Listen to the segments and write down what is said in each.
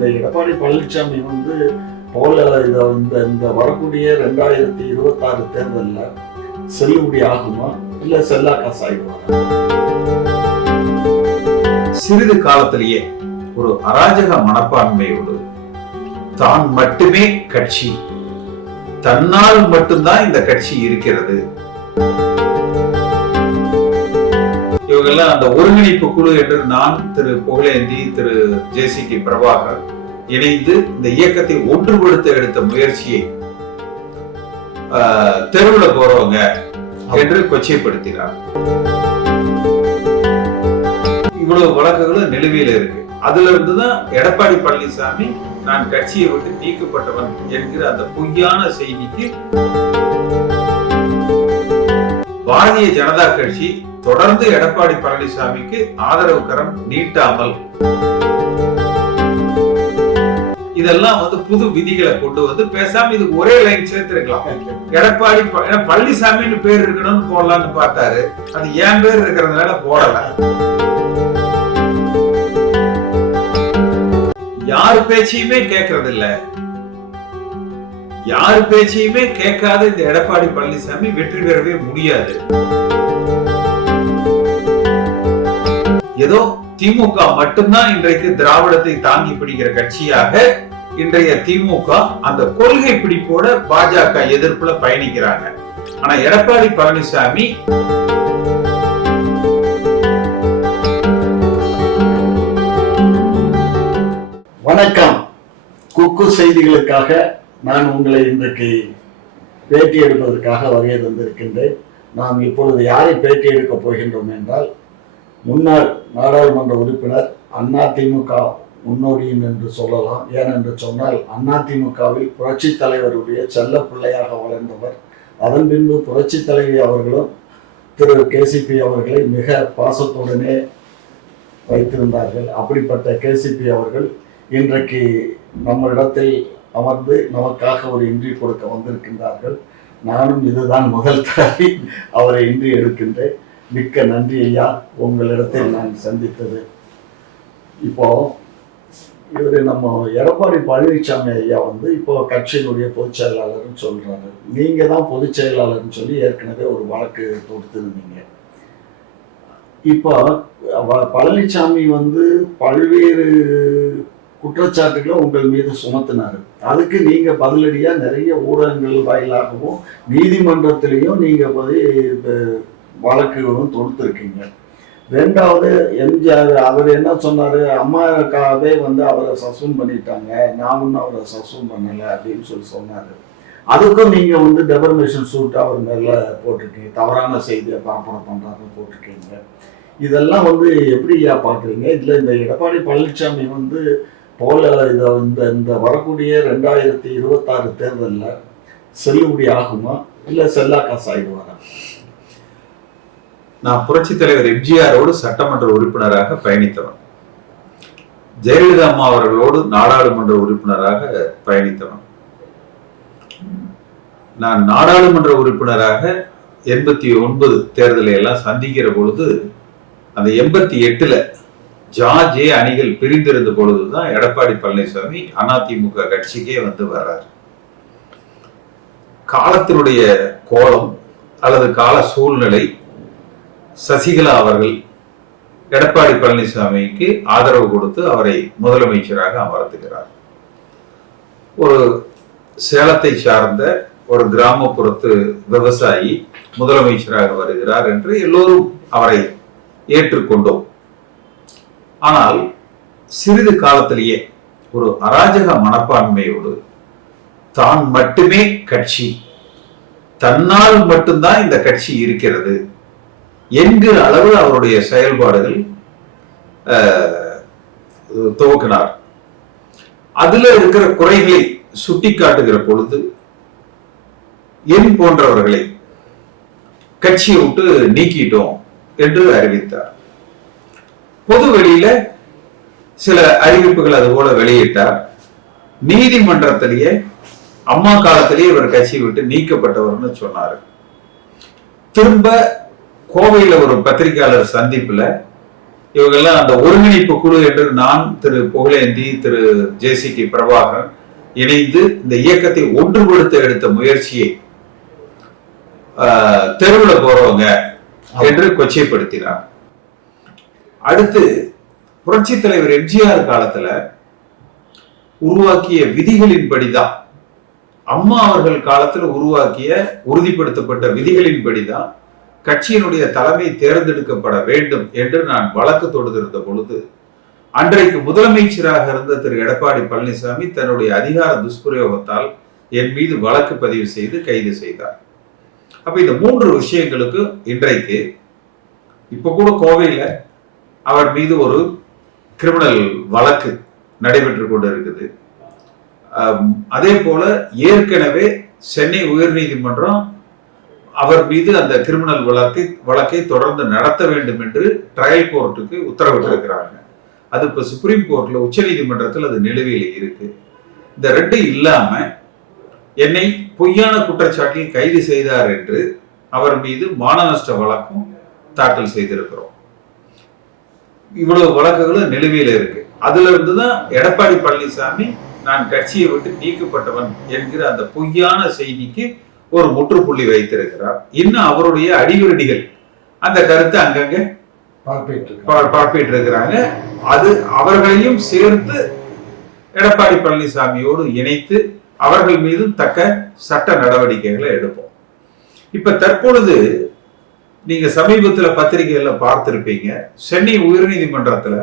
இந்த எடப்பாடி பழனிசாமி போல இந்த வரக்கூடிய 2026 தேர்தல்ல செல்லுபடி ஆகுமா இல்ல செல்லா காசு ஆயிடுவாங்க? சிறிது காலத்திலேயே ஒரு அராஜக மனப்பான்மையோடு தான் மட்டுமே கட்சி, தன்னால் மட்டும்தான் இந்த கட்சி இருக்கிறது, இவங்கெல்லாம் அந்த ஒருங்கிணைப்பு குழு என்று நான், திரு புகழேந்தி, திரு ஜேசிடி பிரபாகர் இணைந்து இந்த இயக்கத்தை ஒன்றுபடுத்த எடுத்த முயற்சியை தெருவில் போறவங்க என்று கொச்சைப்படுத்தினார். இவ்வளவு வழக்குகளும் நிலுவையில் இருக்கு. அதுல இருந்துதான் எடப்பாடி பழனிசாமி நான் கட்சியை விட்டு நீக்கப்பட்டவன் என்கிற அந்த பொய்யான செய்திக்கு பாரதிய ஜனதா கட்சி தொடர்ந்து எடப்பாடி பழனிசாமிக்கு ஆதரவு கரம் நீட்டாமல் இதெல்லாம் புது விதிகளை கொண்டு வந்து பேசாம இது ஒரே லைன் சேர்த்திருக்கலாம். எடப்பாடி பழனிசாமின்னு பேர் இருக்கணும்னு போடலாம்னு பார்த்தாரு. அது என் பேர் இருக்கிறதுனால போடல. யாரு பேச்சையுமே கேட்கறது இல்ல. யாரு பேச்சையுமே கேட்காத இந்த எடப்பாடி பழனிசாமி வெற்றி பெறவே முடியாது. ஏதோ திமுக மட்டும்தான் இன்றைக்கு திராவிடத்தை தாங்கி பிடிக்கிற கட்சியாக இன்றைய திமுக அந்த கொள்கை பிடிப்போட பாஜக எதிர்ப்புல பயணிக்கிறாங்க. ஆனா எடப்பாடி பழனிசாமி வணக்கம். குக்கு செய்திகளுக்காக நான் உங்களை இன்றைக்கு பேட்டி எடுப்பதற்காக வருகை தந்திருக்கின்றேன். நாம் இப்பொழுது யாரை பேட்டி எடுக்க போகின்றோம் என்றால், முன்னாள் நாடாளுமன்ற உறுப்பினர், அதிமுக முன்னோடியின் என்று சொல்லலாம். ஏனென்று சொன்னால் அதிமுகவில் புரட்சி தலைவருடைய செல்ல பிள்ளையாக வளர்ந்தவர். அதன் பின்பு புரட்சி தலைவி அவர்களும் திரு கேசிபி அவர்களை மிக பாசத்துடனே வைத்திருந்தார்கள். அப்படிப்பட்ட கேசிபி அவர்கள் இன்றைக்கு நம்மிடத்தில் அமர்ந்து நமக்காக ஒரு இன்றி கொடுக்க வந்திருக்கின்றார்கள். நானும் இதுதான் முதல் தடவை அவரை இன்றி எடுக்கின்றேன். மிக்க நன்றி ஐயா, உங்களிடத்தில் நான் சந்தித்தது. இப்போ இவர் நம்ம எடப்பாடி பழனிசாமி ஐயா இப்போ கட்சியினுடைய பொதுச் செயலாளர்னு சொல்றாரு. நீங்க தான் பொதுச் செயலாளர்னு சொல்லி ஏற்கனவே ஒரு வழக்கு தொடுத்திருந்தீங்க. இப்போ பழனிசாமி பல்வேறு குற்றச்சாட்டுகளை உங்கள் மீது சுமத்தினாரு. அதுக்கு நீங்க பதிலடியா நிறைய ஊடகங்கள் வாயிலாகவும் நீதிமன்றத்திலையும் நீங்க வழக்குகளும் தொடுத்திருக்கீங்க. ரெண்டாவது எம்ஜிஆர் அவர் என்ன சொன்னாரு, அம்மாக்காவே அவரை சஸ்பெண்ட் பண்ணிட்டாங்க, நான் ஒன்றும் அவரை சஸ்பெண்ட் பண்ணலை அப்படின்னு சொன்னாரு. அதுக்கும் நீங்க டெபர்மேஷன் சூட் அவர் மேல போட்டிருக்கீங்க, தவறான செய்தியை பரப்புரை பண்றாருன்னு போட்டிருக்கீங்க. இதெல்லாம் எப்படியா பாக்குறீங்க? இதுல இந்த எடப்பாடி பழனிசாமி போல இந்த வரக்கூடிய 2026 தேர்தல்ல செல்லுபடி ஆகுமா இல்ல செல்லா காசு ஆயிடுவாரா? நான் புரட்சி தலைவர் எம்ஜிஆரோடு சட்டமன்ற உறுப்பினராக பயணித்தவன். ஜெயலலிதா அம்மா அவர்களோடு நாடாளுமன்ற உறுப்பினராக பயணித்தவன். நான் நாடாளுமன்ற உறுப்பினராக 89 தேர்தலை எல்லாம் சந்திக்கிற பொழுது, அந்த 88ல ஜார்ஜே அணிகள் பிரிந்திருந்த பொழுதுதான் எடப்பாடி பழனிசாமி அதிமுக கட்சிக்கே வர்றார். காலத்தினுடைய கோலம் அல்லது கால சூழ்நிலை, சசிகலா அவர்கள் எடப்பாடி பழனிசாமிக்கு ஆதரவு கொடுத்து அவரை முதலமைச்சராக அமர்த்துகிறார். ஒரு சேலத்தை சார்ந்த ஒரு கிராமப்புறத்து விவசாயி முதலமைச்சராக வருகிறார் என்று எல்லோரும் அவரை ஏற்றுக்கொண்டோம். ஆனால் சிறிது காலத்திலேயே ஒரு அராஜக மனப்பான்மையோடு தான் மட்டுமே கட்சி, தன்னால் மட்டும்தான் இந்த கட்சி இருக்கிறது என்கிற அளவு அவருடைய செயல்பாடுகள் துவக்கினார். அதுல இருக்கிற குறைகளை சுட்டி காட்டுகிற பொழுது என் போன்றவர்களை கட்சியை விட்டு நீக்கிட்டோம் என்று அறிவித்தார். பொது வெளியில சில அறிவிப்புகள் அது போல வெளியிட்டார். நீதிமன்றத்திலேயே அம்மா காலத்திலேயே இவர் கட்சியை விட்டு நீக்கப்பட்டவர்னு சொன்னாரு. திரும்ப கோவையில ஒரு பத்திரிகையாளர் சந்திப்புல இவங்கெல்லாம் அந்த ஒருங்கிணைப்பு குழு என்று நான், திரு புகழேந்தி, திரு ஜேசிடி பிரபாகரன் இணைந்து இந்த இயக்கத்தை ஒன்றுபடுத்த எடுத்த முயற்சியை தெருவில் போறவங்க என்று கொச்சைப்படுத்தினார். அடுத்து புரட்சி தலைவர் எம்ஜிஆர் காலத்துல உருவாக்கிய விதிகளின்படிதான், அம்மா அவர்கள் காலத்தில் உருவாக்கிய உறுதிப்படுத்தப்பட்ட விதிகளின்படிதான் கட்சியினுடைய தலைமை தேர்ந்தெடுக்கப்பட வேண்டும் என்று நான் வழக்கு தொடுத்திருந்த பொழுது, அன்றைக்கு முதலமைச்சராக இருந்த திரு எடப்பாடி பழனிசாமி தன்னுடைய அதிகார துஷ்பிரயோகத்தால் என் மீது வழக்கு பதிவு செய்து கைது செய்தார். அப்ப இந்த 3 விஷயங்களுக்கு இன்றைக்கு இப்ப கூட கோவையில அவர் மீது ஒரு கிரிமினல் வழக்கு நடைபெற்று கொண்டு இருக்குது. அதே போல ஏற்கனவே சென்னை உயர்நீதிமன்றம் அவர் மீது அந்த கிரிமினல் வழக்கை தொடர்ந்து நடத்த வேண்டும் என்று ட்ரையல் கோர்ட்டுக்கு உத்தரவிட்டிருக்கிறாங்க. அது இப்ப சுப்ரீம் கோர்ட்ல, உச்ச நீதிமன்றத்தில் அது நிலுவையில் இருக்கு. இந்த 2 இல்லாம என்னை பொய்யான குற்றச்சாட்டில் கைது செய்தார் என்று அவர் மீது மான நஷ்ட வழக்கும் தாக்கல் செய்திருக்கிறோம். இவ்வளவு வழக்குகளும் நிலுவையில் இருக்கு. அதுல இருந்துதான் எடப்பாடி பழனிசாமி நான் கட்சியை விட்டு நீக்கப்பட்டவன் என்கிற அந்த பொய்யான செய்திக்கு ஒரு முற்றுப்புள்ளி வைத்திருக்கிறார். இன்னும் அவருடைய அடிவருடிகள் அந்த கருத்தை அங்கங்க பரப்பிட்டு இருக்கிறாங்க. அது அவர்களையும் சேர்த்து எடப்பாடி பழனிசாமியோடு இணைத்து அவர்கள் மீது தக்க சட்ட நடவடிக்கைகளை எடுப்போம். இப்ப தற்பொழுது நீங்க சமீபத்துல பத்திரிகைகள்ல பார்த்திருப்பீங்க, சென்னை உயர்நீதிமன்றத்துல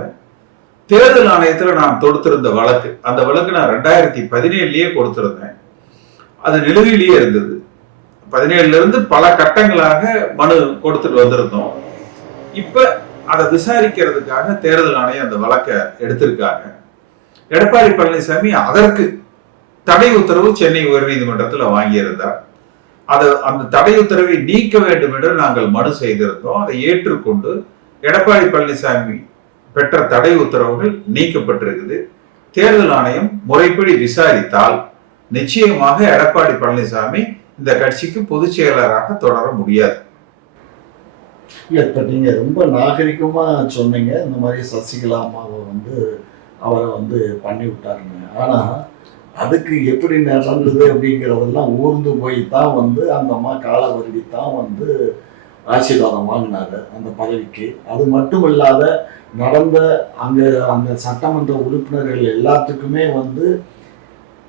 தேர்தல் ஆணையத்துல நான் தொடுத்திருந்த வழக்கு, அந்த வழக்கு நான் 2017 கொடுத்திருந்தேன். அது நிலுவையிலேயே இருந்தது. 17 இருந்து பல கட்டங்களாக மனு கொடுத்துட்டு வந்திருந்தோம். இப்ப அதை விசாரிக்கிறதுக்காக தேர்தல் ஆணையம் அந்த வழக்கை எடுத்திருக்காங்க. எடப்பாடி பழனிசாமி அதற்கு தடை உத்தரவு சென்னை உயர்நீதிமன்றத்தில் வாங்கியிருந்தார். அந்த தடை உத்தரவை நீக்க வேண்டும் என்று நாங்கள் மனு செய்திருந்தோம். அதை ஏற்றுக்கொண்டு எடப்பாடி பழனிசாமி பெற்ற தடை உத்தரவுகள் நீக்கப்பட்டிருக்குது. தேர்தல் ஆணையம் முறைப்படி விசாரித்தால் நிச்சயமாக எடப்பாடி பழனிசாமி இந்த கட்சிக்கு பொதுச் செயலராக தொடர முடியாது. இப்ப நீங்க ரொம்ப நாகரிகமா சொன்னீங்க, இந்த மாதிரி சசிகலா அம்மாவை அவரை பண்ணி விட்டாருங்க. ஆனா அதுக்கு எப்படி நடந்தது அப்படிங்கிறதெல்லாம் ஊர்ந்து போய் தான் அந்த அம்மா கால வருடி தான் ஆசீர்வாதம் வாங்கினாரு அந்த பதவிக்கு. அது மட்டும் இல்லாத நடந்த அந்த சட்டமன்ற உறுப்பினர்கள் எல்லாத்துக்குமே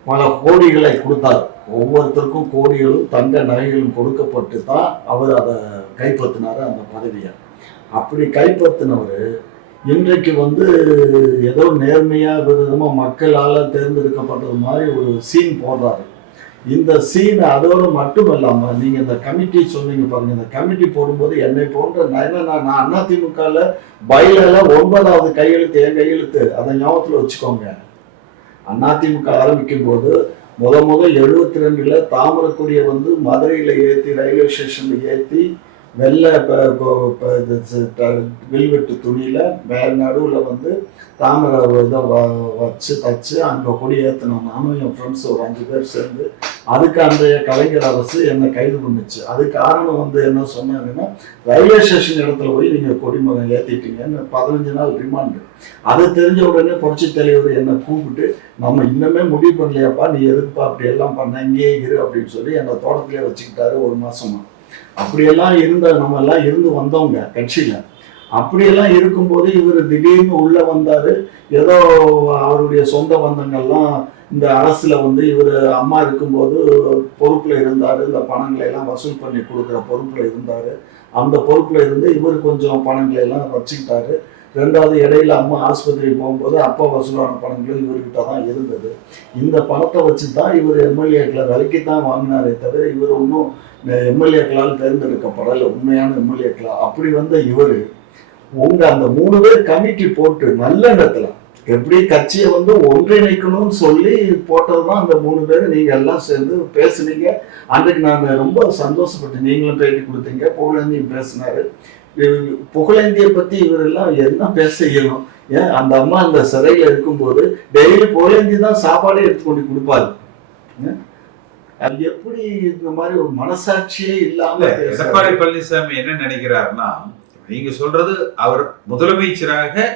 பல கோடிகளை கொடுத்தார். ஒவ்வொருத்தருக்கும் கோடிகளும் தங்க நகைகளும் கொடுக்கப்பட்டு தான் அவர் அதை கைப்பற்றினாரு அந்த பதவியை. அப்படி கைப்பற்றினவர் இன்றைக்கு ஏதோ நேர்மையா விதமா மக்களால் தேர்ந்தெடுக்கப்பட்டது மாதிரி ஒரு சீன் போடுறாரு. இந்த சீன் அதோடு மட்டும் இல்லாம நீங்க இந்த கமிட்டி சொன்னீங்க பாருங்க, இந்த கமிட்டி போடும்போது என்னை போன்ற நான் அதிமுகல பயில 9வது கையெழுத்து என் கையெழுத்து, அதை ஞாபகத்துல வச்சுக்கோங்க. அதிமுக ஆரம்பிக்கும் போது முதல் 72ல தாமரக்குடியை மதுரையில ஏத்தி, ரயில்வே ஸ்டேஷன்ல ஏத்தி, வெள்ளை வில்வெட்டு துணியில வேற நடுவுல தாமரை இதை வச்சு தச்சு அங்க கொடி ஏற்றினோம். நானும் என் ஃப்ரெண்ட்ஸ் ஒரு 5 பேர் சேர்ந்து. அதுக்கு அன்றைய கலைஞர் அரசு என்னை கைது பண்ணுச்சு. அது காரணம் என்ன சொன்னாங்கன்னா, ரயில்வே ஸ்டேஷன் இடத்துல போய் நீங்க கொடிமரம் ஏத்திட்டீங்கன்னு 15 நாள் ரிமாண்டு. அது தெரிஞ்ச உடனே புரட்சி தலைவர் என்னை கூப்பிட்டு, நம்ம இன்னுமே முடிவு பண்ணலையாப்பா, நீ எதுக்குப்பா அப்படி எல்லாம் பண்ண, இங்கேயே இரு அப்படின்னு சொல்லி என்னை தோட்டத்திலே வச்சுக்கிட்டாரு 1 மாசமா. அப்படியெல்லாம் நம்ம எல்லாம் இருந்து வந்தவங்க கட்சியில. அப்படியெல்லாம் இருக்கும்போது இவர் திடீர்னு உள்ள வந்தாரு. ஏதோ அவருடைய சொந்த பந்தங்கள்லாம் இந்த அரசுல இவர் அம்மா இருக்கும்போது பொறுப்புல இருந்தாரு. இந்த பணங்களை எல்லாம் வசூல் பண்ணி கொடுக்குற பொறுப்புல இருந்தாரு. அந்த பொறுப்புல இருந்து இவர் கொஞ்சம் பணங்களை எல்லாம் வச்சுக்கிட்டாரு. 2வது இடையில அம்மா ஆஸ்பத்திரி போகும்போது அப்பா வசூலான பணங்களும் இவர்கிட்ட தான் இருந்தது. இந்த பணத்தை வச்சு தான் இவர் எம்எல்ஏக்களை விலைக்கு தான் வாங்கினாரே தவிர இவர் ஒன்றும் எம்எல்ஏக்களால் தேர்ந்தெடுக்கப்படலை, உண்மையான எம்எல்ஏக்களா. அப்படி இவர் அந்த 3 பேர் கமிட்டி போட்டு நல்ல இடத்துல எப்படி கட்சியை ஒன்றிணைக்கணும்னு சொல்லி போட்டதுதான் அந்த 3 பேர். நீங்க எல்லாம் சேர்ந்து பேசுனீங்க. அன்றைக்கு நான் ரொம்ப சந்தோஷப்பட்டேன். நீங்களும் பேட்டி கொடுத்தீங்க, புகழேந்தியும் பேசினாரு. புகழேந்தியை பத்தி இவரெல்லாம் என்ன பேச இயலும்? ஏன் அந்த அம்மா அந்த சிறையில இருக்கும்போது டெய்லி புகழேந்தி தான் சாப்பாடே எடுத்துக்கொண்டு கொடுப்பாரு. அது எப்படி இந்த மாதிரி ஒரு மனசாட்சியே இல்லாம? எடப்பாடி பழனிசாமி என்ன நினைக்கிறாருன்னா, நீங்க சொல்றது அவர் முதலமைச்சராக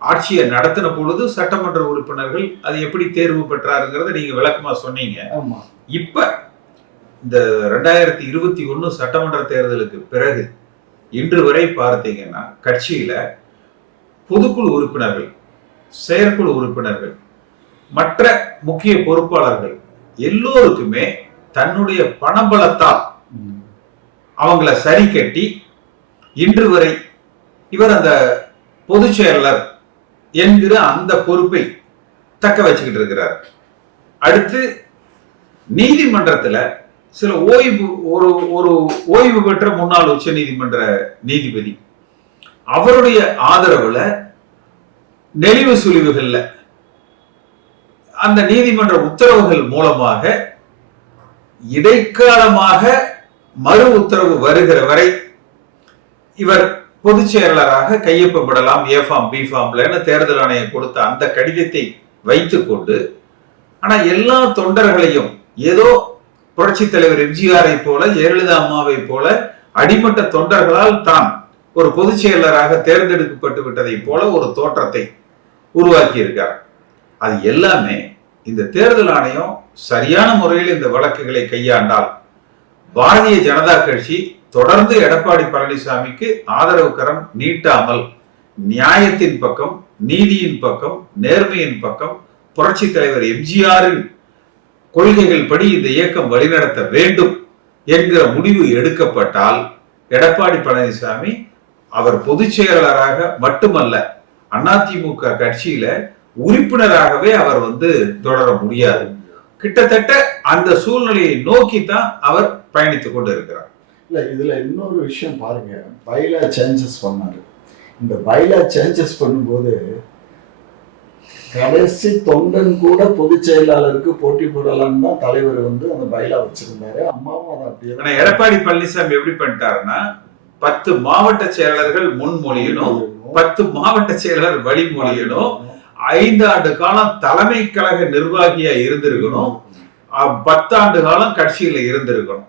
ஆட்சியை நடத்தின பொழுது சட்டமன்ற உறுப்பினர்கள் அது எப்படி தேர்வு பெற்றாருங்கிறத நீங்க விளக்கமா சொன்னீங்க. ஆமா. இப்ப இந்த 2021 சட்டமன்ற தேர்தலுக்கு பிறகு இன்று வரை பார்த்தீங்கன்னா கட்சியில பொதுக்குழு உறுப்பினர்கள், செயற்குழு உறுப்பினர்கள், மற்ற முக்கிய பொறுப்பாளர்கள் எல்லோருக்குமே தன்னுடைய பணபலத்தால் அவங்கள சரி கட்டி இன்று வரை இவர் அந்த பொதுச் செயலாளர் என்கிற அந்த பொறுப்பை தக்க வச்சுக்கிட்டு இருக்கிறார். அடுத்து நீதிமன்றத்துல சில ஓய்வு பெற்ற முன்னாள் உச்ச நீதிமன்ற நீதிபதி அவருடைய ஆதரவுல நெளிவு சுழிவுகள்ல அந்த நீதிமன்ற உத்தரவுகள் மூலமாக இடைக்காலமாக மறு உத்தரவு வருகிற வரை இவர் பொதுச் செயலாளராக கையொப்பப்படலாம் ஏ ஃபார்ம் பி ஃபார்ம்ல தேர்தல் ஆணையம் கொடுத்த அந்த கடிதத்தை வைத்துக் கொண்டு, ஆனா எல்லா தொண்டர்களையும் ஏதோ புரட்சி தலைவர் எம்ஜிஆரை போல ஜெயலலிதா அம்மாவை போல அடிமட்ட தொண்டர்களால் தான் ஒரு பொதுச் செயலாளராக தேர்ந்தெடுக்கப்பட்டு விட்டதை போல ஒரு தோற்றத்தை உருவாக்கி இருக்கார். அது எல்லாமே இந்த தேர்தல் ஆணையம் சரியான முறையில் இந்த வழக்குகளை கையாண்டால் பாரதிய ஜனதா கட்சி தொடர்ந்து எடப்பாடி பழனிசாமிக்கு ஆதரவு கரம் நீட்டாமல் நியாயத்தின் பக்கம், நீதியின் பக்கம், நேர்மையின் பக்கம், புரட்சி தலைவர் எம்ஜிஆரின் கொள்கைகள் படி இந்த இயக்கம் வழிநடத்த வேண்டும் என்கிற முடிவு எடுக்கப்பட்டால் எடப்பாடி பழனிசாமி அவர் பொதுச் செயலாளராக மட்டுமல்ல அதிமுக கட்சியில உறுப்பினராகவே அவர் தொடர முடியாது. கிட்டத்தட்ட அந்த சூழ்நிலையை நோக்கித்தான் அவர் பயணித்துக் கொண்டு இருக்கிறார். இல்ல இதுல இன்னொரு விஷயம் பாருங்க, பைலா சேஞ்சஸ் பண்ணாரு. இந்த பைலா சேஞ்சஸ் பண்ணும்போது கடைசி தொண்டன் கூட பொதுச் செயலாளருக்கு போட்டி போடலான்னு தான் தலைவர் அந்த பைலா வச்சிருந்தாரு. அம்மாவும் அதை அப்படியே. எடப்பாடி பழனிசாமி எப்படி பண்ணிட்டாருன்னா 10 மாவட்ட செயலாளர்கள் முன்மொழியணும், 10 மாவட்ட செயலாளர் வழிமொழியணும், 5 ஆண்டு காலம் தலைமை கழக நிர்வாகியா இருந்திருக்கணும், 10 ஆண்டு காலம் கட்சியில இருந்திருக்கணும்.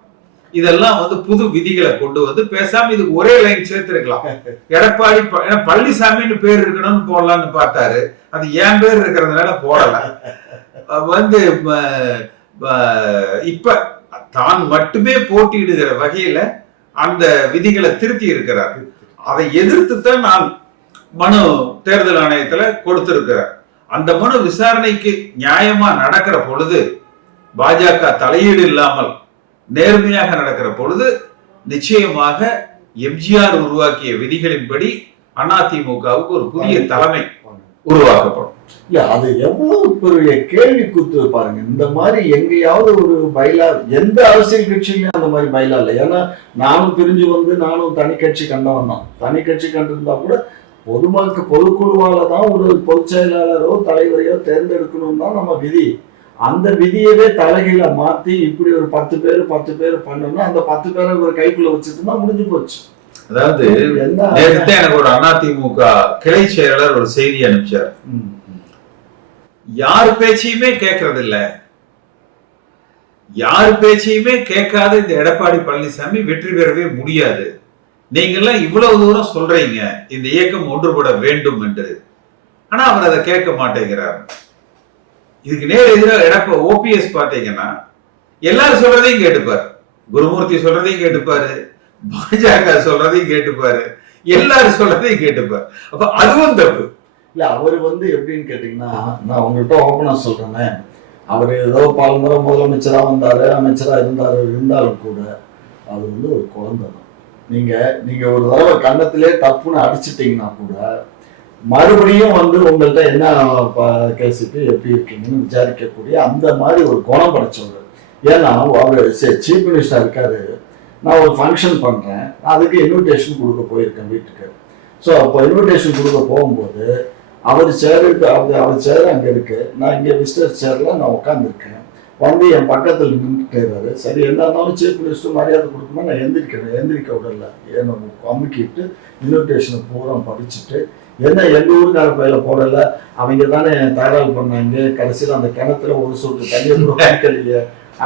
இதெல்லாம் புது விதிகளை கொண்டு பேசாம இது ஒரே லைன் சேர்த்திருக்கலாம். எடப்பாடி பழனிசாமின்னு பேர் இருக்கணும்னு போடலாம்னு பார்த்தாரு, அது என் பேர் இருக்கிறதுனால போடல. இப்ப தான் மட்டுமே போட்டியிடுகிற வகையில அந்த விதிகளை திருத்தி இருக்கிறார். அதை எதிர்த்து தான் நான் மனு தேர்தல் ஆணையத்துல கொடுத்திருக்கிறார். அந்த மனு விசாரணைக்கு நியாயமா நடக்கிற பொழுது, பாஜக தலையீடு இல்லாமல் நேர்மையாக நடக்கிற பொழுது நிச்சயமாக எம்ஜிஆர் உருவாக்கிய விதிகளின்படி அதிமுகவுக்கு ஒரு புதிய தலைமை உருவாக்கப்படும். இல்ல அது எவ்வளவு பெரிய கேள்வி கூத்து பாருங்க. இந்த மாதிரி எங்கேயாவது ஒரு பைலா எந்த அரசியல் கட்சியிலுமே அந்த மாதிரி பைலா இல்லை. ஏன்னா நானும் பிரிஞ்சு நானும் தனி கட்சி கண்டவன் தான். தனி கட்சி கண்டிருந்தா கூட பொதுக்குழுவால தான் ஒரு பொதுச் செயலாளரோ தலைவரையோ தேர்ந்தெடுக்கணும் தான் நம்ம விதி. அந்த விதியவே தலைகீழ மாத்தி இப்படி ஒரு 10 பேர் பண்ணோம்னா அந்த 10 பேரை ஒரு கைக்குள்ள வச்சுட்டுனா முடிஞ்சு போச்சு. அதாவது எனக்கு ஒரு அதிமுக கிளை செயலாளர் ஒரு செய்தி அனுப்பிச்சார். யார் பேச்சையுமே கேட்கறது இல்ல, யார் பேச்சையுமே கேட்காத இந்த எடப்பாடி பழனிசாமி வெற்றி பெறவே முடியாது. நீங்க எல்லாம் இவ்வளவு தூரம் சொல்றீங்க இந்த இயக்கம் ஒன்றுபட வேண்டும் என்று, ஆனா அவர் அதை கேட்க மாட்டேங்கிறார். இதுக்கு நேர் எதிராக ஓபிஎஸ் பாத்தீங்கன்னா எல்லாரும் சொல்றதையும் கேட்டுப்பாரு, குருமூர்த்தி சொல்றதையும் கேட்டுப்பாரு, பாஜக சொல்றதையும் கேட்டுப்பாரு, எல்லாரும் சொல்றதையும் கேட்டுப்பாரு. அப்ப அதுவும் தப்பு இல்ல. அவரு எப்படின்னு கேட்டீங்கன்னா, நான் உங்கள்கிட்ட ஓப்பனா சொல்றேனே, அவர் ஏதோ பல முறை முதலமைச்சரா வந்தாரு, அமைச்சரா இருந்தாலும் கூட அது ஒரு குழந்தை தான். நீங்க ஒரு தடவை கன்னத்திலே தப்புன்னு அடிச்சிட்டீங்கன்னா கூட மறுபடியும் உங்கள்கிட்ட என்ன கேஸுக்கு எப்படி இருக்கீங்கன்னு விசாரிக்கக்கூடிய அந்த மாதிரி ஒரு குணம் படைச்சவர். ஏன்னா அவர் சீஃப் மினிஸ்டர் இருக்காரு, நான் ஒரு ஃபங்க்ஷன் பண்றேன், அதுக்கு இன்விடேஷன் கொடுக்க போயிருக்கேன் வீட்டுக்கு. ஸோ அப்போ இன்விடேஷன் கொடுக்க போகும்போது அவர் சேர் அங்கே இருக்கு, நான் இங்கே விசிட்டர் சேர்ல நான் உட்காந்துருக்கேன். என் பக்கத்தில் நின்றுட்டு சரி என்ன இருந்தாலும் சீஃப் மினிஸ்டர் மரியாதை கொடுக்கணும், நான் எந்திரிக்க விடல, ஏன்னா அமுக்கிட்டு இன்விடேஷனை பூரா படிச்சுட்டு என்ன எங்க ஊருக்கார பயில போடல, அவங்க தானே தயாரால் பண்ணாங்க, கடைசியில் அந்த கிணத்துல ஒரு சொட்டு தண்ணியை கூட வாய்க்கலையே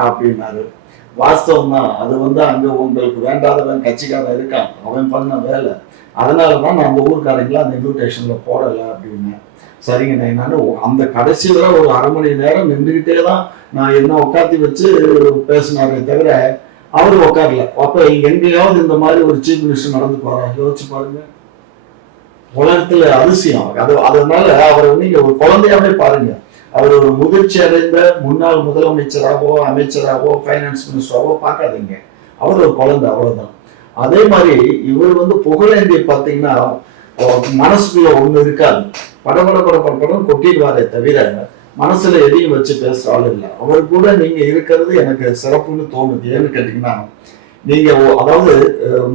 அப்படின்னாரு. வாஸ்தவம் தான், அது அங்க உங்களுக்கு வேண்டாதவன் கட்சிக்காரன் இருக்கான், அவன் பண்ண வேலை. அதனாலதான் நான் அந்த ஊர்க்காரங்கள அந்த இன்விடேஷன்ல போடல அப்படின்னு. சரிங்க, நான் அந்த கடைசி வரை ஒரு அரை மணி நேரம் நின்றுகிட்டே தான் நான் என்ன உட்காந்து வச்சு பேசினாரே தவிர அவரு உட்காரல. அப்ப எங்கேயாவது இந்த மாதிரி ஒரு சீஃப் மினிஸ்டர் நடந்து போறா? யோசிச்சு பாருங்க. உலகத்துல அதிசயம் அது. அதனால அவரை நீங்க ஒரு குழந்தையாவே பாருங்க. அவர் ஒரு முதிர்ச்சி அடைந்த முன்னாள் முதலமைச்சராகவோ அமைச்சராகவோ ஃபைனான்ஸ் மினிஸ்டராகவோ பார்க்காதீங்க. அவர் ஒரு குழந்தை, அவ்வளவுதான். அதே மாதிரி இவர் புகழேந்தி பார்த்தீங்கன்னா மனசுக்குள்ள ஒண்ணு இருக்காது. படப்படம் கொட்டிடுவாரே தவிர மனசுல எதையும் வச்சு பேசுற ஆள் இல்லை. அவர் கூட நீங்க இருக்கிறது எனக்கு சிறப்புன்னு தோணுது. ஏன்னு கேட்டீங்கன்னா, நீங்க அதாவது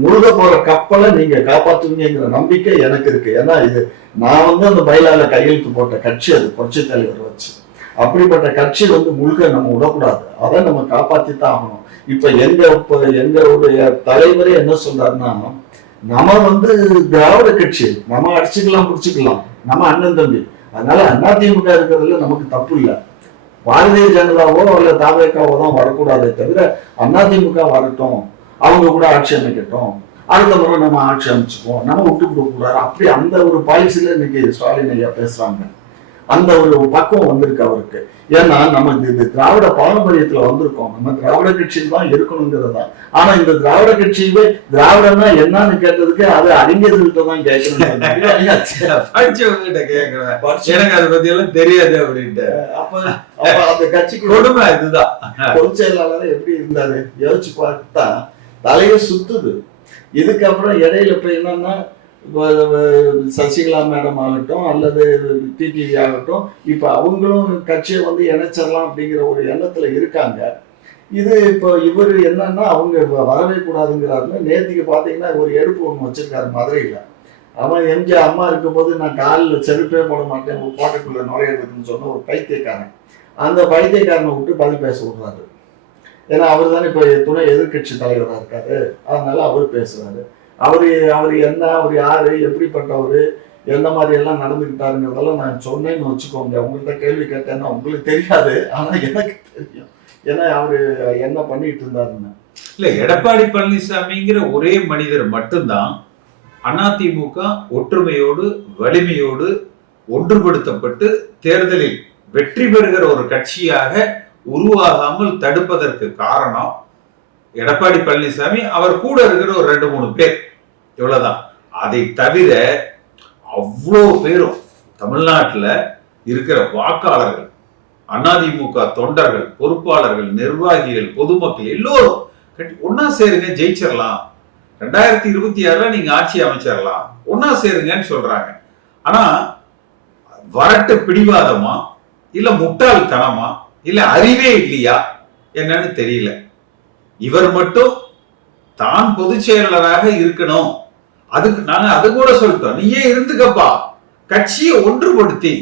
முழுக போற கப்பலை நீங்க காப்பாற்றுவீங்கிற நம்பிக்கை எனக்கு இருக்கு. ஏன்னா இது நான் அந்த பைலால கையெழுத்து போட்ட கட்சி, அது புரட்சி தலைவர் வச்சு. அப்படிப்பட்ட கட்சி முழுக்க நம்ம விடக்கூடாது. அதை நம்ம காப்பாத்தி தான் ஆகணும். இப்ப எங்களுடைய தலைவரே என்ன சொல்றாருன்னா, நம்ம திராவிட கட்சி, நம்ம அடிச்சுக்கலாம் புடிச்சுக்கலாம், நம்ம அண்ணன் தம்பி. அதனால அதிமுக இருக்கிறதுல நமக்கு தப்பு இல்லை. பாரதிய ஜனதாவோ இல்ல தாவேக்காவோ தான் வரக்கூடாதே தவிர அதிமுக வரட்டும், அவங்க கூட ஆட்சி அமைக்கட்டும், அடுத்த முறை நம்ம ஆட்சி அமைச்சுப்போம், நம்ம விட்டு கொடுக்க கூடாது. அப்படி அந்த ஒரு பாலிசியில இன்னைக்கு ஸ்டாலின் ஐயா பேசுறாங்க. அந்த ஒரு பக்குவம் வந்திருக்கு அவருக்கு. ஏன்னா நம்ம இது திராவிட பாரம்பரியத்துல வந்திருக்கோம். நம்ம திராவிட கட்சியில் தான் இருக்கணுங்கிறது தான். ஆனா இந்த திராவிட கட்சியவே திராவிடம்னா என்னன்னு கேட்டதுக்கு அது அறிஞர்கள்ட்ட தான் கேட்கணும். எனக்கு அதை பத்தி எல்லாம் தெரியாது அப்படின்ட்டு. அப்ப அந்த கட்சிக்கு கொடுமை இதுதான். பொதுச் செயலாளர் எப்படி இருந்தாரு யோசிச்சு பார்த்தா தலையை சுத்துது. இதுக்கப்புறம் இடையில இப்ப என்னன்னா, சசிகலா மேடம் ஆகட்டும் அல்லது டிடிவி ஆகட்டும், இப்ப அவங்களும் கட்சியை இணைச்சிடலாம் அப்படிங்கிற ஒரு எண்ணத்துல இருக்காங்க. இது இப்போ இவர் என்னன்னா அவங்க வரவே கூடாதுங்கிறாருன்னு நேற்றுக்கு பாத்தீங்கன்னா ஒரு எடுப்பு ஒண்ணு வச்சிருக்காரு மதுரையில. அவன் எம்ஜிஆர் அம்மா இருக்கும் போது நான் காலில் செருப்பே போட மாட்டேன், ஒரு கோட்டைக்குள்ள நுழையிறதுன்னு சொன்ன ஒரு பைத்தியக்காரன். அந்த பைத்தியக்காரனை விட்டு பதில் பேச விடுறாரு. ஏன்னா அவர் தானே இப்ப துணை எதிர்கட்சி தலைவராக இருக்காரு. அதனால அவர் பேசுறாரு. அவர் என்ன, அவர் யாரு, எப்படிப்பட்டவர், எந்த மாதிரி எல்லாம் நடந்துக்கிட்டாருங்கிறதெல்லாம் நான் சொன்னேன்னு வச்சுக்கோங்க. உங்கள்கிட்ட கேள்வி கேட்டேன்னா உங்களுக்கு தெரியாது, ஆனா எனக்கு தெரியும். ஏன்னா அவரு என்ன பண்ணிட்டு இருந்தாருன்னு. இல்ல, எடப்பாடி பழனிசாமிங்கிற ஒரே மனிதர் மட்டும்தான் அதிமுக ஒற்றுமையோடு வலிமையோடு ஒன்றுபடுத்தப்பட்டு தேர்தலில் வெற்றி பெறுகிற ஒரு கட்சியாக உருவாகாமல் தடுப்பதற்கு காரணம் எடப்பாடி பழனிசாமி, அவர் கூட இருக்கிற ஒரு 2-3 பேர், இவ்வளவுதான். அதை தவிர அவ்வளோ பேரும் தமிழ்நாட்டுல இருக்கிற வாக்காளர்கள், அதிமுக தொண்டர்கள், பொறுப்பாளர்கள், நிர்வாகிகள், பொதுமக்கள் எல்லோரும் ஒன்னா சேருங்க, ஜெயிச்சிடலாம், 2026 நீங்க ஆட்சி அமைச்சிடலாம், ஒன்னா சேருங்கன்னு சொல்றாங்க. ஆனா வரட்டு பிடிவாதமா இல்ல முட்டாள்தனமா இல்ல அறிவே இல்லையா என்னன்னு தெரியல. இவர் மட்டும் தான் பொதுச் செயலாளராக இருக்கணும், அதுக்கு நாங்க அது கூட சொல்லிட்டோம், நீயே இருந்துக்கப்பா, கட்சியை ஒன்றுபடுத்தி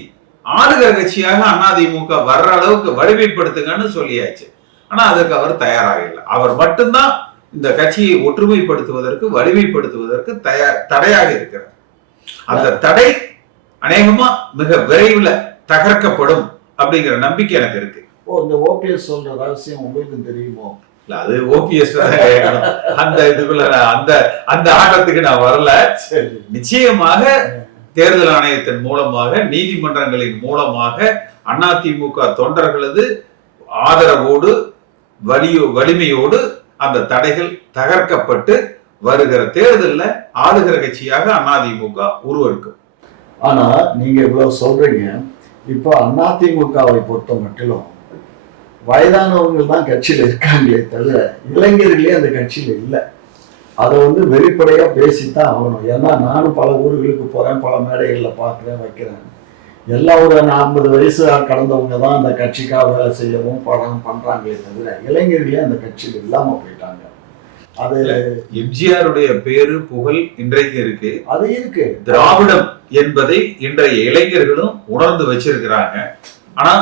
ஆளுகிற கட்சியாக அதிமுக வர்ற அளவுக்கு வலிமைப்படுத்துங்கன்னு சொல்லியாச்சு. ஆனா அதுக்கு அவர் தயாராக இல்லை. அவர் மட்டும்தான் இந்த கட்சியை ஒற்றுமைப்படுத்துவதற்கு வலிமைப்படுத்துவதற்கு தடையாக இருக்கிறார். அந்த தடை அநேகமா மிக விரைவில் தகர்க்கப்படும் அப்படிங்கிற நம்பிக்கை எனக்கு இருக்கு. இந்த ஓபிஎஸ் சொல்ற ரகசியம் உங்களுக்கு தெரியுமோ? அது ஓபிஎஸ் அந்த இதுக்குள்ள அந்த ஆட்டத்துக்கு நான் வரல. நிச்சயமாக தேர்தல் ஆணையத்தின் மூலமாக, நீதிமன்றங்களின் மூலமாக அதிமுக தொண்டர்களது ஆதரவோடு வலிமையோடு அந்த தடைகள் தகர்க்கப்பட்டு வருகிற தேர்தலில் ஆளுகிற கட்சியாக அதிமுக உருவெடுக்கும். ஆனா நீங்க இவ்வளவு சொல்றீங்க. இப்போ அதிமுகவை பொறுத்த மட்டிலும் வயதானவங்க தான் கட்சியில இருக்காங்களே தவிர இளைஞர்களே அந்த கட்சியில இல்லை. அதை வெளிப்படையா பேசித்தான் ஆகணும். ஏன்னா நானும் பல ஊர்களுக்கு போறேன், பல மேடைகள்ல பாக்குறேன், வைக்கிறேன். எல்லா ஒரு 50 வயசு கடந்தவங்க தான் அந்த கட்சிக்காக வேலை செய்யவும் பண்றாங்களே தவிர இளைஞர்களே அந்த கட்சியில இல்லாம போயிட்டாங்க. அது எம்ஜிஆருடைய பேரு புகழ் இன்றைக்கு இருக்கு, அது இருக்கு. திராவிடம் என்பதை இன்றைய இளைஞர்களும் உணர்ந்து வச்சிருக்கிறாங்க. ஆனா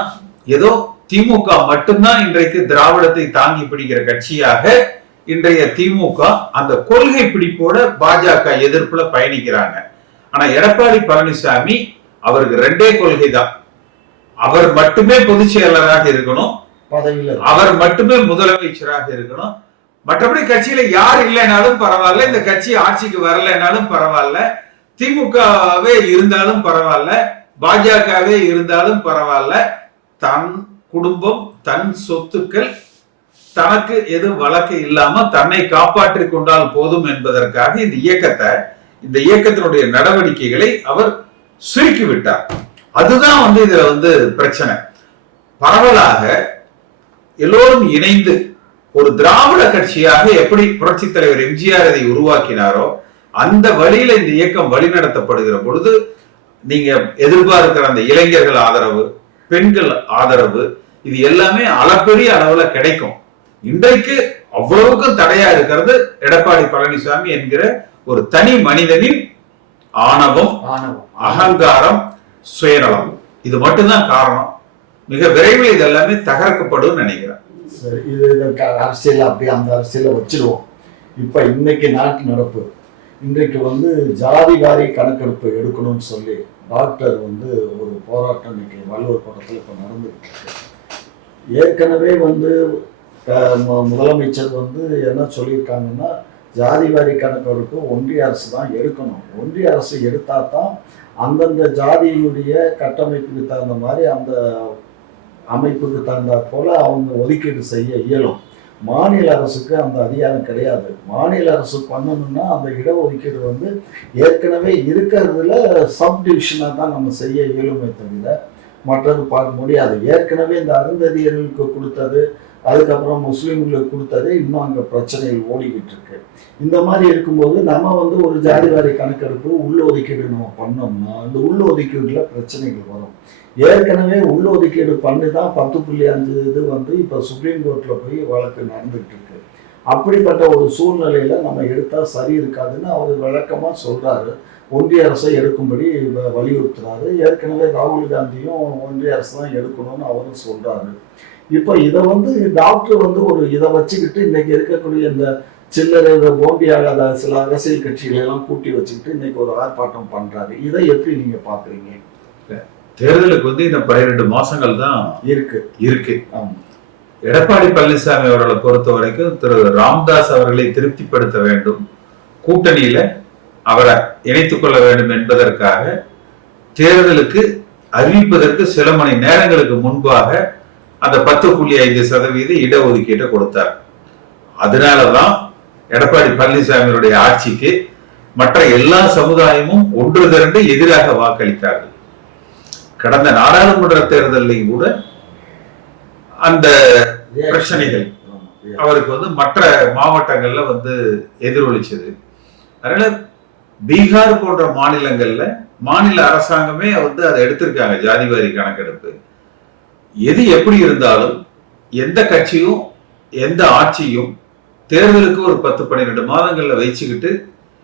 ஏதோ திமுக மட்டும்தான் இன்றைக்கு திராவிடத்தை தாங்கி பிடிக்கிற கட்சியாக இன்றைய திமுக அந்த கொள்கை பிடிப்போட பாஜக எதிர்ப்புல பயணிக்கிறாங்க. ஆனா எடப்பாடி பழனிசாமி அவருக்கு 2 கொள்கை தான். அவர் மட்டுமே பொதுச் செயலாளராக இருக்கணும், அவர் மட்டுமே முதலமைச்சராக இருக்கணும், மற்றபடி கட்சியில யார் இல்லைனாலும் பரவாயில்ல, இந்த கட்சி ஆட்சிக்கு வரலைனாலும் பரவாயில்ல, திமுகவே இருந்தாலும் பரவாயில்ல, பாஜகவே இருந்தாலும் பரவாயில்ல, தன் குடும்பம் தன் சொத்துக்கள் தனக்கு எதுவும் வழக்கு இல்லாம தன்னை காப்பாற்றிக் கொண்டால் போதும் என்பதற்காக இந்த இயக்கத்தினுடைய நடவடிக்கைகளை அவர் சுருக்கி விட்டார். அதுதான் இதுல பிரச்சனை. பரவலாக எல்லோரும் இணைந்து ஒரு திராவிட கட்சியாக எப்படி புரட்சி தலைவர் எம்ஜிஆர் அதை உருவாக்கினாரோ அந்த வழியில இந்த இயக்கம் வழிநடத்தப்படுகிற பொழுது நீங்க எதிர்பார்க்கிற அந்த இளைஞர்கள் ஆதரவு, பெண்கள் ஆதரவு, இது எல்லாமே அளப்பெரிய அளவுல கிடைக்கும். இன்றைக்கு அவ்வளவுக்கும் தடையா இருக்கிறது எடப்பாடி பழனிசாமி என்கிற ஒரு தனி மனிதனின் ஆணவம், அகங்காரம், சுயநலம். இது மட்டும்தான் காரணம். மிக விரைவில் இது எல்லாமே தகர்க்கப்படும் நினைக்கிறேன். சரி, இது அரசியல் அப்படி அந்த அரசியல வச்சிருவோம். இப்ப இன்னைக்கு நாட்டு நடப்பு, இன்றைக்கு ஜாதி வாரி கணக்கெடுப்பு எடுக்கணும்னு சொல்லி டாக்டர் ஒரு போராட்டம் இன்னைக்கு வள்ளுவர் கோட்டத்தில் இப்ப நடந்துட்டு இருக்கு. ஏற்கனவே முதலமைச்சர் என்ன சொல்லியிருக்காங்கன்னா, ஜாதி வாரி கணக்கெடுப்பு ஒன்றிய அரசு தான் எடுக்கணும். ஒன்றிய அரசு எடுத்தா தான் அந்தந்த ஜாதியினுடைய கட்டமைப்புக்கு தகுந்த மாதிரி அந்த அமைப்புக்கு தகுந்தா போல அவங்க ஒதுக்கீடு செய்ய இயலும். மாநில அரசுக்கு அந்த அதிகாரம் கிடையாது. மாநில அரசு பண்ணணும்னா அந்த இடஒதுக்கீடு ஏற்கனவே இருக்கிறதுல சப் டிவிஷனாக தான் நம்ம செய்ய இயலுமே தவிர மற்றது பார்க்க முடியாது. ஏற்கனவே இந்த அருந்ததியர்களுக்கு கொடுத்தது, அதுக்கப்புறம் முஸ்லீம்களுக்கு கொடுத்தது, இன்னும் அங்கே பிரச்சனைகள் ஓடிக்கிட்டு இருக்கு. இந்த மாதிரி இருக்கும்போது நம்ம ஒரு ஜாதிவாரி கணக்கெடுப்பு உள்ளொதுக்கீடு நம்ம பண்ணோம்னா அந்த உள்ளொதுக்கீடுல பிரச்சனைகள் வரும். ஏற்கனவே உள்ளொதுக்கீடு பண்ணி தான் 10.5 இது இப்போ சுப்ரீம் கோர்ட்ல போய் வழக்கு நடந்துகிட்டு இருக்கு. அப்படிப்பட்ட ஒரு சூழ்நிலையில நம்ம எடுத்தா சரி இருக்காதுன்னு அவர் விளக்கமா சொல்றாரு. ஒன்றிய அரசை எடுக்கும்படி வலியுறுத்துறாரு. ஏற்கனவே ராகுல் காந்தியும் ஒன்றிய அரசு தான் எடுக்கணும்னு அவரும் சொல்றாரு. இப்போ இதை டாக்டர் இதை வச்சுக்கிட்டு இன்னைக்கு இருக்கக்கூடிய இந்த சில்லறை போண்டியாக சில அரசியல் கட்சிகளை எல்லாம் கூட்டி வச்சுக்கிட்டு இன்னைக்கு ஒரு ஆர்ப்பாட்டம் பண்றாரு. இதை எப்படி நீங்க பாக்குறீங்க? தேர்தலுக்கு இந்த 12 மாசங்கள் தான் இருக்கு. எடப்பாடி பழனிசாமி அவர்களை பொறுத்த வரைக்கும் திரு ராம்தாஸ் அவர்களை திருப்திப்படுத்த வேண்டும், கூட்டணியில அவரை இணைத்துக் கொள்ள வேண்டும் என்பதற்காக தேர்தலுக்கு அறிவிப்பதற்கு சில மணி நேரங்களுக்கு முன்பாக அந்த 10.5% இடஒதுக்கீட்டை கொடுத்தார். அதனாலதான் எடப்பாடி பழனிசாமியுடைய ஆட்சிக்கு மற்ற எல்லா சமுதாயமும் ஒன்று திரண்டு எதிராக வாக்களித்தார்கள். கடந்த நாடாளுமன்ற தேர்தலையும் கூட அந்த பிரச்சனைகள் அவருக்கு மற்ற மாவட்டங்கள்ல எதிரொலிச்சது. அதனால பீகார் போன்ற மாநிலங்கள்ல மாநில அரசாங்கமே அதை எடுத்திருக்காங்க ஜாதிவாரி கணக்கெடுப்பு. எது எப்படி இருந்தாலும் எந்த கட்சியும் எந்த ஆட்சியும் தேர்தலுக்கு ஒரு 10-12 மாதங்கள்ல வச்சுக்கிட்டு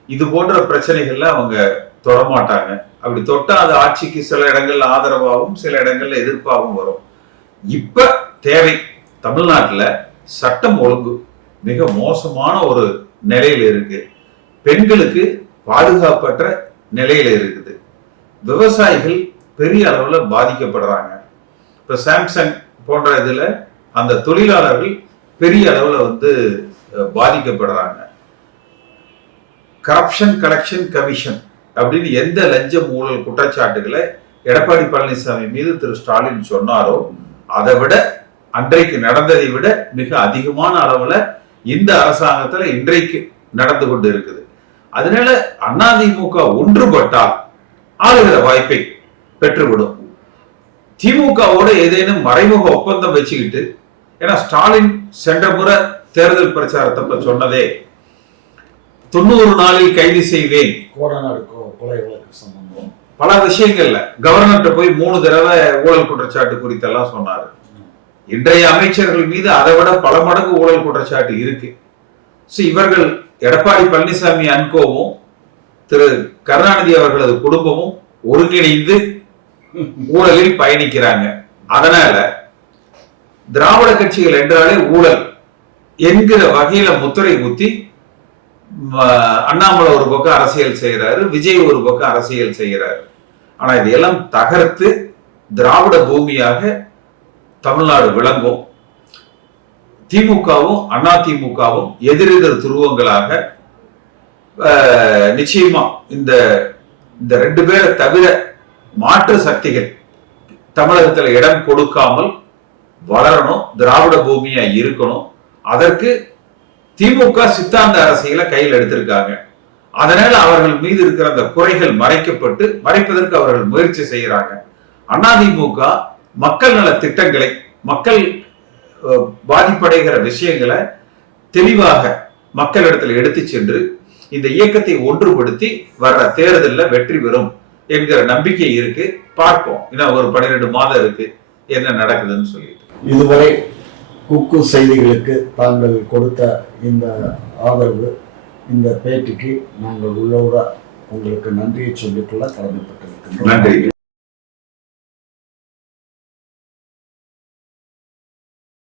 இது போன்ற பிரச்சனைகள்ல அவங்க தொடமாட்டாங்க. அப்படி தொட்டா அது ஆட்சிக்கு சில இடங்கள்ல ஆதரவாகவும் சில இடங்கள்ல எதிர்ப்பாகவும் வரும். இப்ப தேவை தமிழ்நாட்டுல சட்டம் ஒழுங்கு மிக மோசமான ஒரு நிலையில இருக்கு. பெண்களுக்கு பாதுகாப்பற்ற நிலையில இருக்குது. விவசாயிகள் பெரிய அளவுல பாதிக்கப்படுறாங்க. இப்ப சாம்சங் போன்ற இதுல அந்த தொழிலாளர்கள் பெரிய அளவுல பாதிக்கப்படுறாங்க. கரப்ஷன் கலெக்ஷன் கமிஷன் அப்படின்னு எந்த லஞ்ச ஊழல் குற்றச்சாட்டுகளை எடப்பாடி பழனிசாமி மீது திரு ஸ்டாலின் சொன்னாரோ அதை விட அன்றைக்கு நடந்ததை விட மிக அதிகமான அளவுல இந்த அரசாங்கத்துல இன்றைக்கு நடந்து கொண்டு இருக்குது. அதனால அதிமுக ஒன்றுபட்டால் ஆளுகிற வாய்ப்பை பெற்றுவிடும். திமுகவோட ஏதேனும் மறைமுக ஒப்பந்தம் வச்சுக்கிட்டு, ஏன்னா ஸ்டாலின் சென்ற முறை தேர்தல் பிரச்சாரத்தை சொன்னதே 90 நாளில் கைது செய்வேன், பல விஷயங்கள்ல கவர்னர்கிட்ட போய் 3 தடவை ஊழல் குற்றச்சாட்டு குறித்தெல்லாம் சொன்னாரு. இன்றைய அமைச்சர்கள் மீது அதை விட பல மடங்கு ஊழல் குற்றச்சாட்டு இருக்கு. இவர்கள் எடப்பாடி பழனிசாமி அன்கோவும் திரு கருணாநிதி அவர்களது குடும்பமும் ஒருங்கிணைந்து ஊழலில் பயணிக்கிறாங்க. அதனால திராவிட கட்சிகள் என்றாலே ஊழல் என்கிற வகையில முத்திரை குத்தி அண்ணாமலை ஒரு பக்கம் அரசியல் செய்யறாரு, விஜய் ஒரு பக்கம் அரசியல் செய்யறாரு. ஆனா இதையெல்லாம் தகர்த்து திராவிட பூமியாக தமிழ்நாடு விளங்கும். திமுகவும் அதிமுகவும் எதிரெதிர் துருவங்களாக நிச்சயமா இந்த இந்த 2 பேரை தவிர மாற்று சக்திகள் தமிழகத்துல இடம் கொடுக்காமல் வளரணும், திராவிட பூமியா இருக்கணும். அதற்கு திமுக சித்தாந்த அரசியலை கையில் எடுத்திருக்காங்க. அதனால அவர்கள் மீது இருக்கிற அந்த குறைகள் மறைப்பதற்கு அவர்கள் முயற்சி செய்யறாங்க. அதிமுக மக்கள் நல திட்டங்களை, மக்கள் பாதிப்படைகிற விஷயங்களை தெளிவாக மக்களிடத்தில் எடுத்து சென்று இந்த இயக்கத்தை ஒன்றுபடுத்தி வர்ற தேர்தலில் வெற்றி பெறும் என்கிற நம்பிக்கை இருக்கு. பார்ப்போம், இன்னும் ஒரு 12 மாதம் இருக்கு என்ன நடக்குதுன்னு சொல்லிட்டு. இதுவரை குக்கு செய்திகளுக்கு தாங்கள் கொடுத்த இந்த ஆதரவு, இந்த பேட்டிக்கு நாங்கள் உள்ளோட உங்களுக்கு நன்றியை சொல்லிக்கொள்ள கடமைப்பட்டிருக்கிறோம். நன்றி.